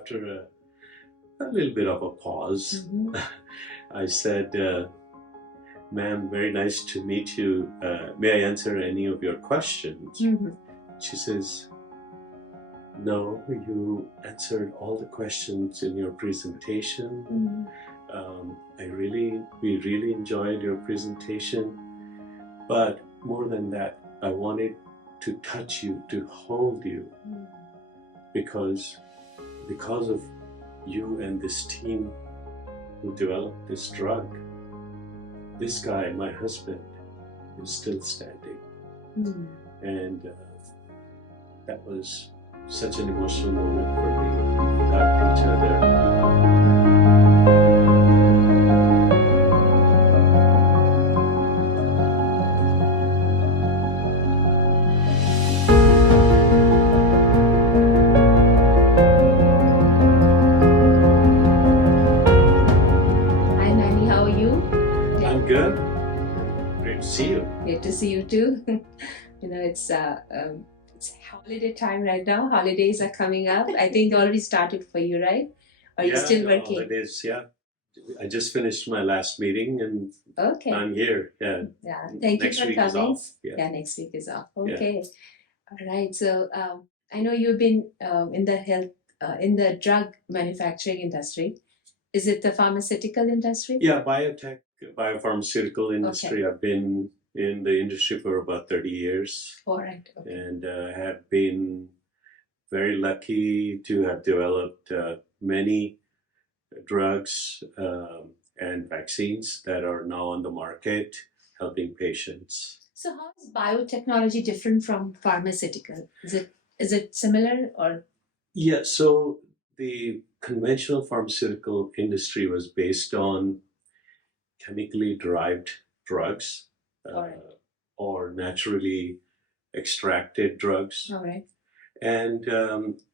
after a little bit of a pause, I said, ma'am, very nice to meet you. May I answer any of your questions? She says, no, you answered all the questions in your presentation. We really enjoyed your presentation, but more than that, I wanted to touch you, to hold you, because of you and this team who developed this drug, this guy, my husband, is still standing. And that was such an emotional moment for me. We hugged each other. Hi Manny, how are you? I'm good. Great to see you. Great to see you too. It's holiday time right now. Holidays are coming up. I think they already started for you, right? Are you still the working? holidays, yeah. I just finished my last meeting and Okay. I'm here. Yeah. Yeah. Thank Next you for week is coming. off. Yeah, next week is off. Okay. All right. So I know you've been in the drug manufacturing industry. Is it the pharmaceutical industry? Yeah, biopharmaceutical industry. I've been in the industry for about 30 years. All right. Okay. And have been very lucky to have developed many drugs and vaccines that are now on the market helping patients. So how is biotechnology different from pharmaceutical? Is it similar or? Yeah, so the conventional pharmaceutical industry was based on chemically derived drugs or naturally extracted drugs. All right. And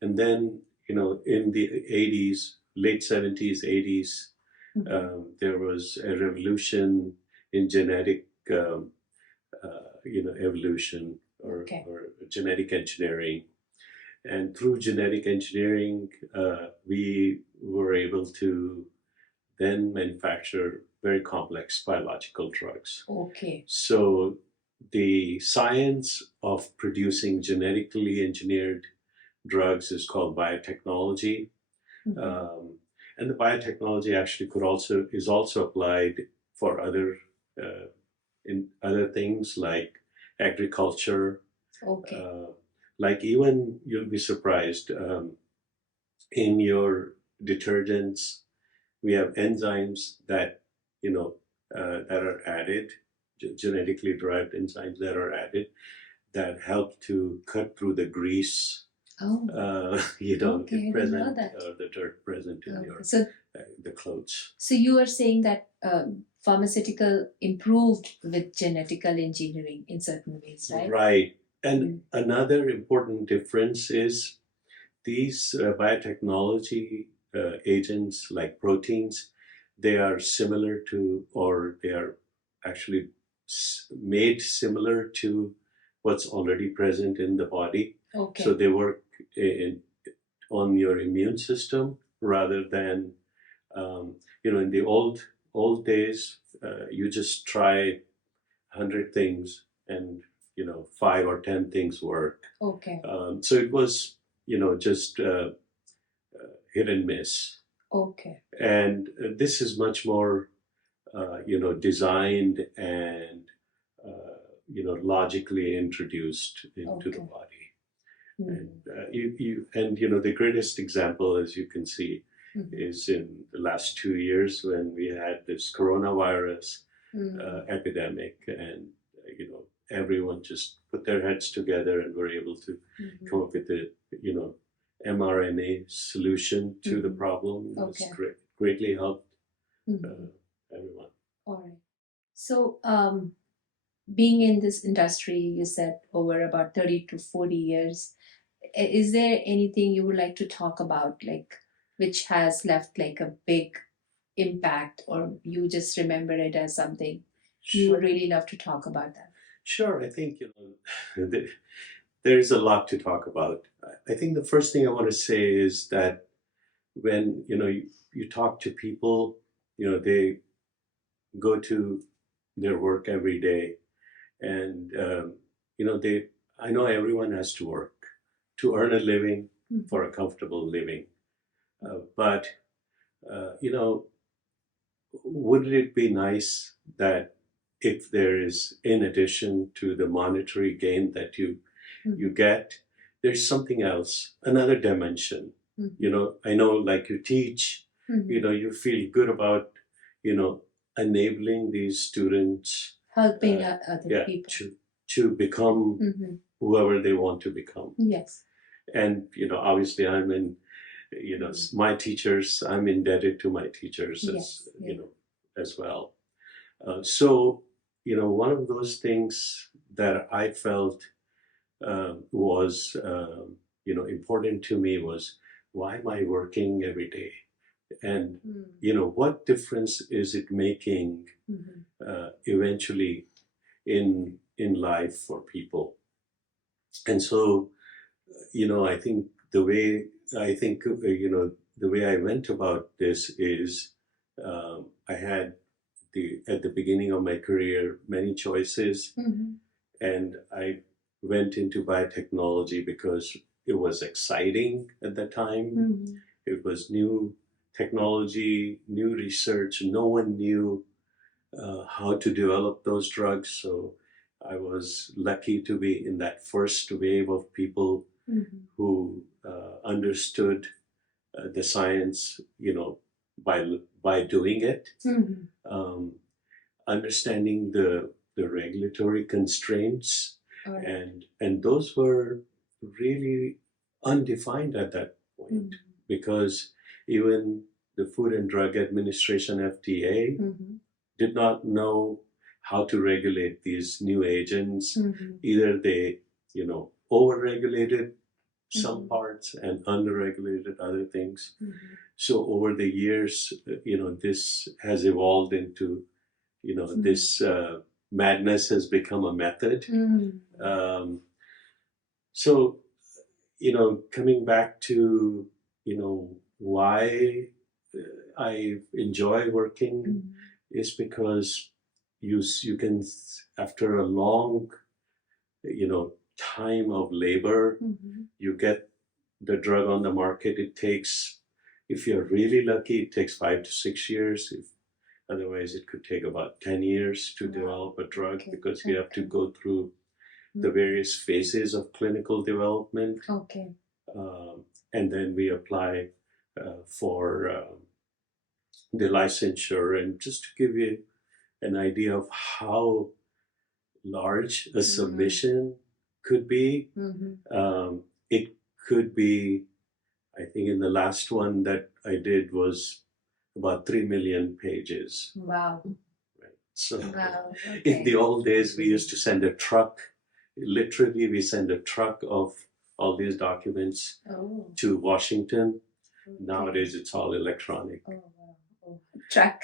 then, in the 80s, late 70s, 80s, there was a revolution in genetic, evolution or genetic engineering. And through genetic engineering, we were able to then manufacture very complex biological drugs. Okay. So the science of producing genetically engineered drugs is called biotechnology. And the biotechnology actually is also applied for other things like agriculture. Okay. Like even you'll be surprised, in your detergents, we have enzymes that that are added, genetically derived enzymes that are added that help to cut through the grease. The dirt present in the clothes. So you are saying that pharmaceutical improved with genetical engineering in certain ways, right? Right. And another important difference is these biotechnology agents like proteins, they are similar to, or they are actually made similar to what's already present in the body. Okay. So they work on your immune system rather than, in the old days, you just try 100 things and 5 or 10 things work. Okay. So it was just hit and miss. Okay. And this is much more designed and logically introduced into the body. And the greatest example, as you can see, is in the last 2 years when we had this coronavirus epidemic, and everyone just put their heads together and were able to come up with the mRNA solution to the problem. It's greatly helped everyone. All right. So being in this industry, you said over about 30 to 40 years, is there anything you would like to talk about, like which has left like a big impact, or you just remember it as something you would really love to talk about that? Sure. I think there's a lot to talk about. I think the first thing I want to say is that when you talk to people, they go to their work every day, and they I know everyone has to work to earn a living for a comfortable living, but wouldn't it be nice that if there is, in addition to the monetary gain that you get, there's something else, another dimension. I know, like you teach, you feel good about, enabling these students, helping other people to become whoever they want to become. Yes. And, obviously I'm in, my teachers, I'm indebted to my teachers Yes. as well. So, one of those things that I felt was, important to me was, why am I working every day? And, what difference is it making eventually in life for people? And so, I think the way I went about this is, I had at the beginning of my career many choices, and I went into biotechnology because it was exciting at the time. It was new technology, new research. No one knew how to develop those drugs, so I was lucky to be in that first wave of people who understood the science, by doing it, understanding the regulatory constraints, and those were really undefined at that point, because even the Food and Drug Administration, FDA, did not know how to regulate these new agents. Either they, over-regulated some parts and under-regulated other things. So over the years, this has evolved into, this madness has become a method. So, coming back to, why I enjoy working is because you can, after a long, time of labor, you get the drug on the market. It takes, if you're really lucky, it takes 5 to 6 years. Otherwise, it could take about 10 years to develop a drug, because you have to go through the various phases of clinical development. And then we apply for the licensure. And just to give you an idea of how large a submission could be, it could be, I think in the last one that I did was about 3 million pages. Wow. Right. So Wow. in the old days, we used to send a truck. Literally, we send a truck of all these documents to Washington. Nowadays, it's all electronic. Oh, wow. Track.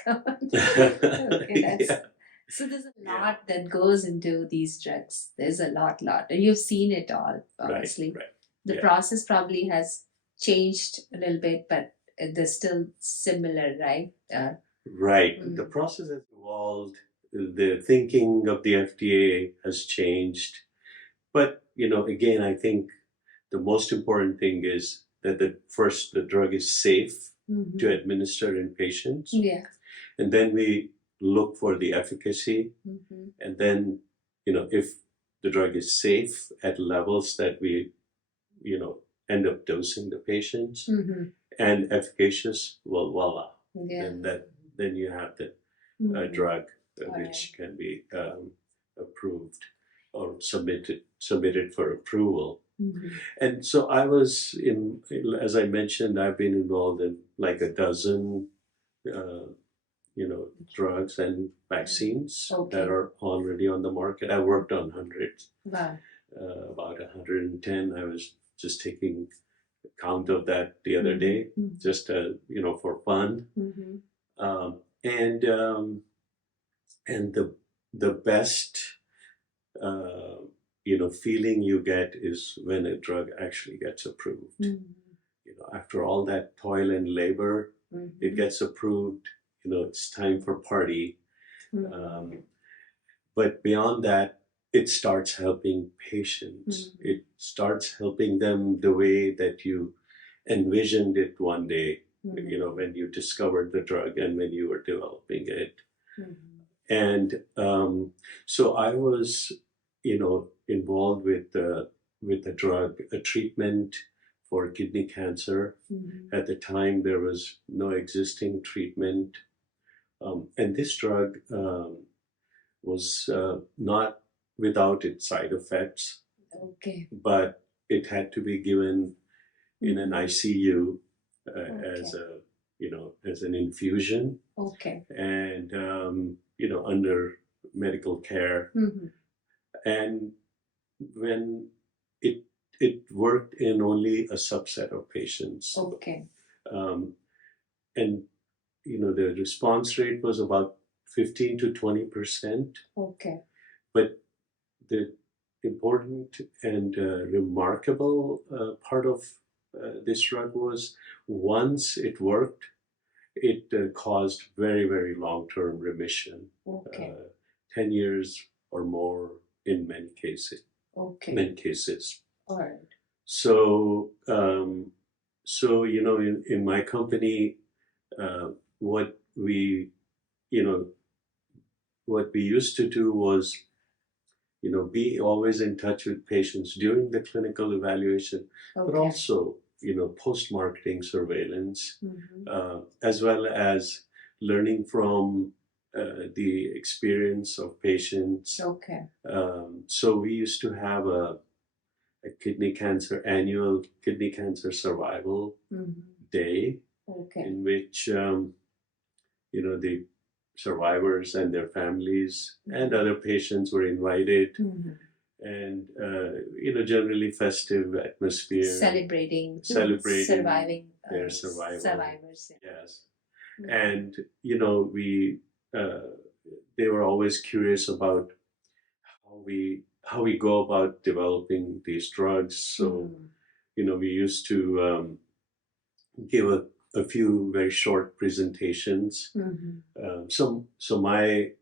So there's a lot that goes into these drugs. There's a lot. And you've seen it all, obviously. Right. The process probably has changed a little bit, but they're still similar, right? Right. The process has evolved. The thinking of the FDA has changed. But, again, I think the most important thing is that the drug is safe to administer in patients. Yeah. And then we look for the efficacy. And then, if the drug is safe at levels that we, end up dosing the patients, and efficacious, well, voila. Then you have the drug which can be approved or submitted for approval. And so I was as I mentioned, I've been involved in like a dozen, drugs and vaccines that are already on the market. I worked on hundreds. Wow. About 110. I was just taking count of that the other day, just for fun. And the best feeling you get is when a drug actually gets approved. after all that toil and labor, it gets approved. It's time for party. Um, but beyond that, it starts helping patients. It starts helping them the way that you envisioned it one day, when you discovered the drug and when you were developing it. And so I was, involved with the drug, a treatment for kidney cancer. At the time, there was no existing treatment. And this drug was not without its side effects, Okay. but it had to be given in an ICU as as an infusion. Okay. And under medical care. And when it worked in only a subset of patients. Okay. And the response rate was about 15 to 20%. Okay. But the important and remarkable part of this drug was once it worked, it caused very, very long-term remission. Okay. 10 years or more in many cases. Okay. Many cases. All right. So, in my company, what we used to do was, be always in touch with patients during the clinical evaluation, but also, post-marketing surveillance, as well as learning from the experience of patients. Okay. So we used to have a annual kidney cancer survival day, in which the survivors and their families and other patients were invited, and generally festive atmosphere, celebrating surviving their survival. Survivors. Yes, and they were always curious about how we go about developing these drugs. So we used to give a few very short presentations. So my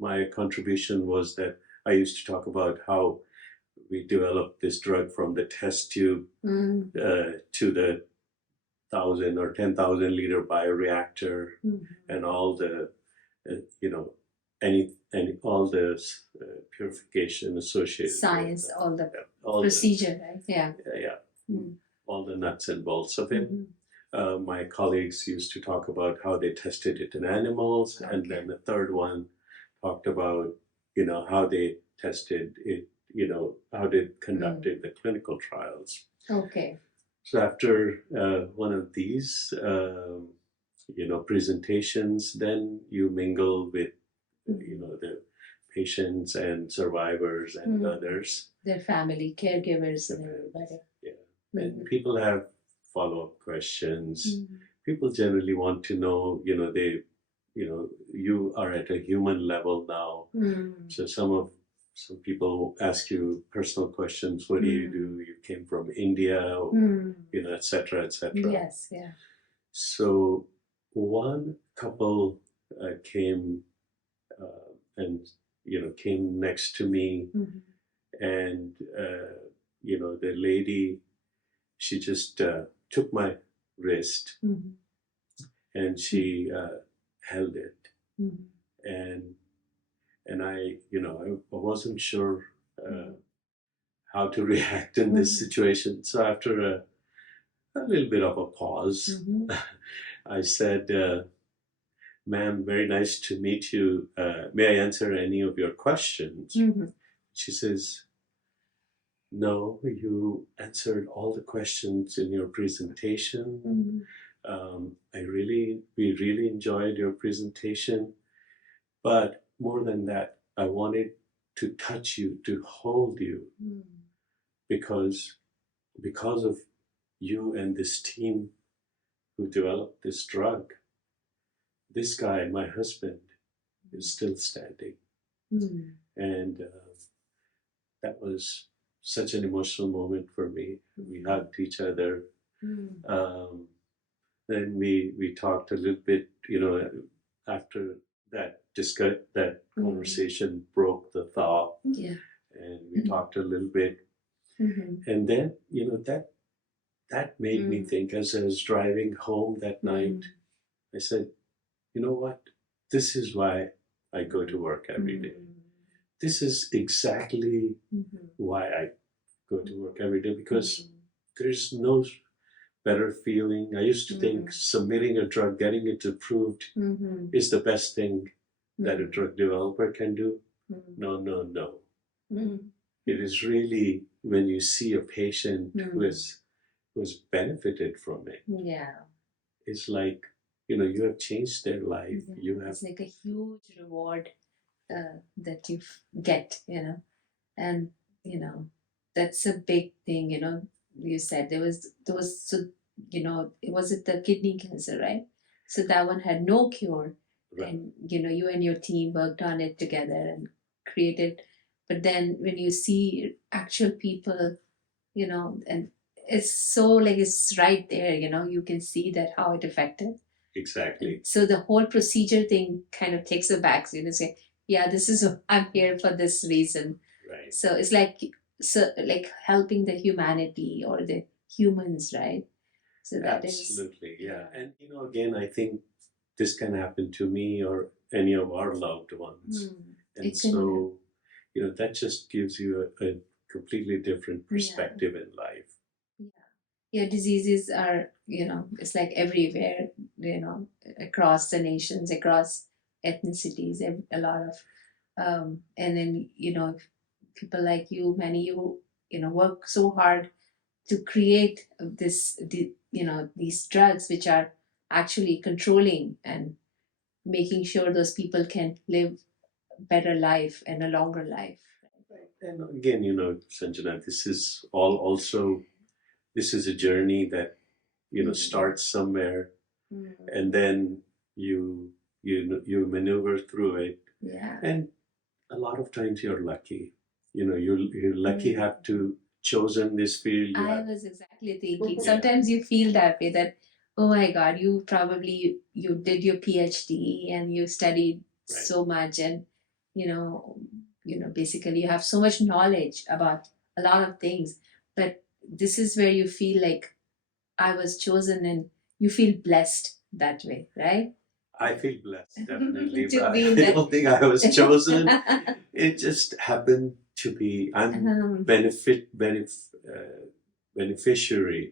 my contribution was that I used to talk about how we developed this drug from the test tube to the 1,000 or 10,000 liter bioreactor, and all the all the purification associated science, with all the procedure, right? Yeah. All the nuts and bolts of it. My colleagues used to talk about how they tested it in animals, and then the third one talked about how they tested it, how they conducted the clinical trials. Okay. So after one of these presentations, then you mingle with the patients and survivors and others, their family, caregivers, and everybody. Yeah. And people have follow-up questions. People generally want to know, you are at a human level now. So some people ask you personal questions. What do you do? You came from India, or, et cetera, et cetera. Yes, yeah. So one couple came and came next to me, and the lady, she just took my wrist and she held it, and I wasn't sure how to react in this situation. So after a little bit of a pause, I said, "Ma'am, very nice to meet you. May I answer any of your questions?" She says, "No, you answered all the questions in your presentation. We really enjoyed your presentation, but more than that, I wanted to touch you, to hold you, because of you and this team who developed this drug. This guy, my husband, is still standing." And that was such an emotional moment for me. We hugged each other. Um, then we talked a little bit, after that conversation broke the thaw, Yeah. and we talked a little bit. And then, that made me think as I was driving home that night. I said, you know what? This is why I go to work every day. This is exactly why I go to work every day, because there's no better feeling. I used to think submitting a drug, getting it approved, is the best thing that a drug developer can do. No, no, no. It is really when you see a patient who's benefited from it. Yeah. It's like, you have changed their life. You have. It's like a huge reward that you get, and that's a big thing. You said there was so was it the kidney cancer, right? So that one had no cure, Right. and you and your team worked on it together and created. But then when you see actual people, and it's so like it's right there, you can see that how it affected. Exactly. So the whole procedure thing kind of takes a back, say, yeah, this is I'm here for this reason. Right. So it's like helping the humanity or the humans, right? So that is Absolutely, yeah. And again, I think this can happen to me or any of our loved ones. And It can- so, that just gives you a completely different perspective in life. yeah, diseases are, it's like everywhere, across the nations, across ethnicities, a lot of, and then, people like you, many you, work so hard to create these drugs which are actually controlling and making sure those people can live a better life and a longer life. And again, Sanjana, this is a journey that, starts somewhere, and then you maneuver through it. Yeah. And a lot of times you're lucky. You're lucky have to chosen this field. I was exactly thinking. Sometimes you feel that way, that oh my God, you probably you did your PhD and you studied so much, and basically you have so much knowledge about a lot of things. But this is where you feel like I was chosen, and you feel blessed that way, right? I feel blessed, definitely. To But be in I that- don't think I was chosen. It just happened to be. I'm beneficiary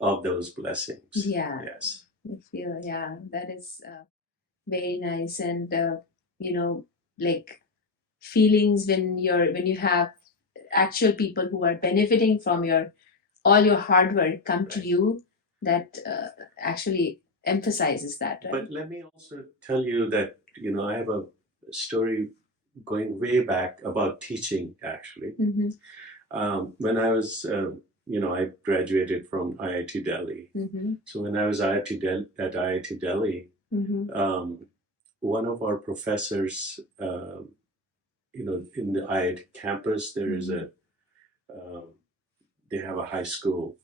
of those blessings. Yeah. Yes. I feel, yeah, that is very nice. And like feelings when you have actual people who are benefiting from all your hard work come to you, that actually emphasizes that, right? But let me also tell you that, I have a story going way back about teaching, actually. When I was, I graduated from IIT Delhi. So when I was at IIT Delhi, one of our professors, in the IIT campus, there is they have a high school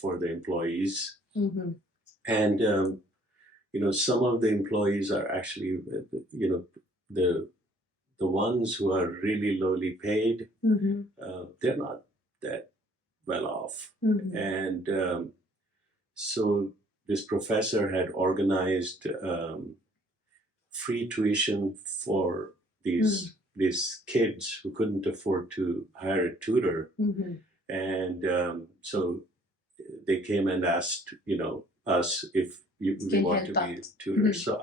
for the employees. And, some of the employees are actually, the ones who are really lowly paid, they're not that well off. And so this professor had organized free tuition for these kids who couldn't afford to hire a tutor. And so they came and asked, us if we want to be tutors. So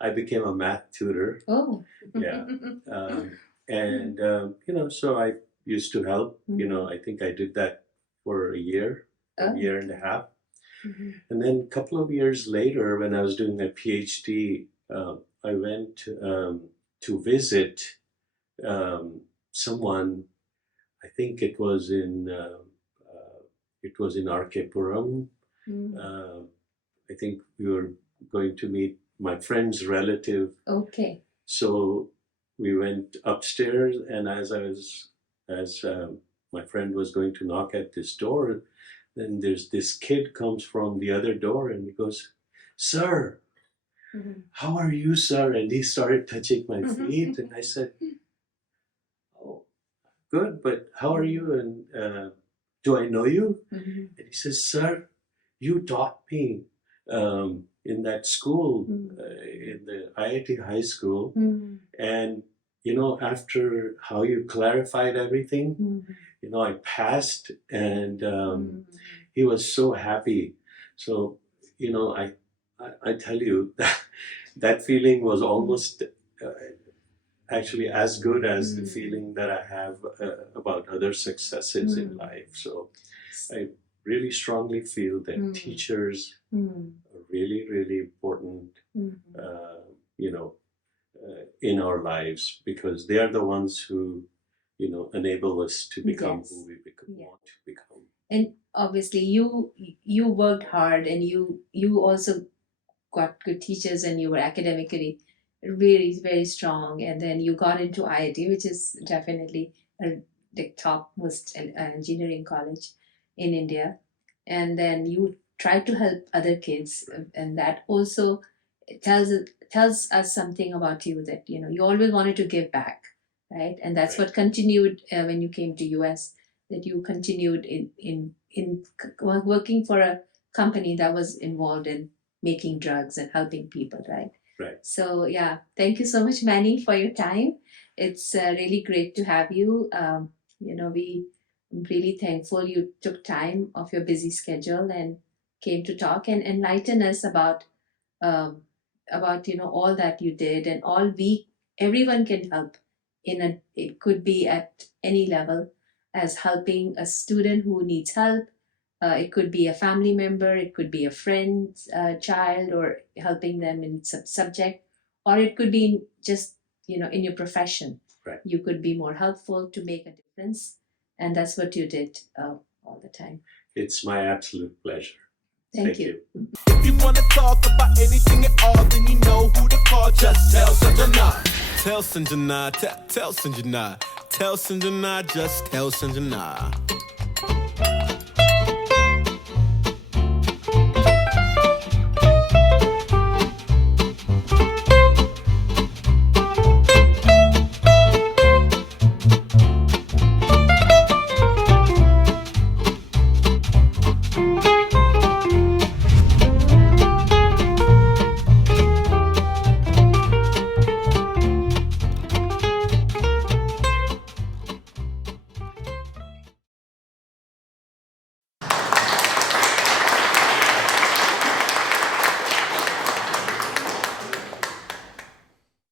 I became a math tutor. Oh. Yeah. And, so I used to help. I think I did that for a year and a half. And then a couple of years later, when I was doing my PhD, I went to visit someone. I think it was in RK Puram. I think we were going to meet my friend's relative. Okay. So we went upstairs, and as I was as my friend was going to knock at this door, then there's this kid comes from the other door and he goes, "Sir, how are you, sir?" And he started touching my feet, and I said, "Oh, good, but how are you? And do I know you?" And he says, "Sir, you taught me in that school, in the IIT high school, and after how you clarified everything, I passed, and he was so happy. So, I tell you that feeling was almost actually as good as the feeling that I have about other successes in life. So I really strongly feel that teachers are really, really important, in our lives, because they are the ones who, enable us to become who we want to become. And obviously, you worked hard, and you also got good teachers, and you were academically really very strong. And then you got into IIT, which is definitely the topmost engineering college in India. And then you tried to help other kids, and that also tells us something about you, that you always wanted to give back, right? And that's what continued when you came to US, that you continued in working for a company that was involved in making drugs and helping people, right? Right. So yeah, thank you so much, Manny, for your time. It's really great to have you. I'm really thankful you took time off your busy schedule and came to talk and enlighten us about all that you did, and everyone can help it could be at any level, as helping a student who needs help. It could be a family member, it could be a friend's child, or helping them in some subject, or it could be just in your profession. Right. You could be more helpful to make a difference, and that's what you did all the time. It's my absolute pleasure. Thank you. If you want to talk about anything at all, then you know who to call. Just tell Sanjana. Tell Sanjana. Tell Sanjana. Tell Sanjana. Just tell Sanjana.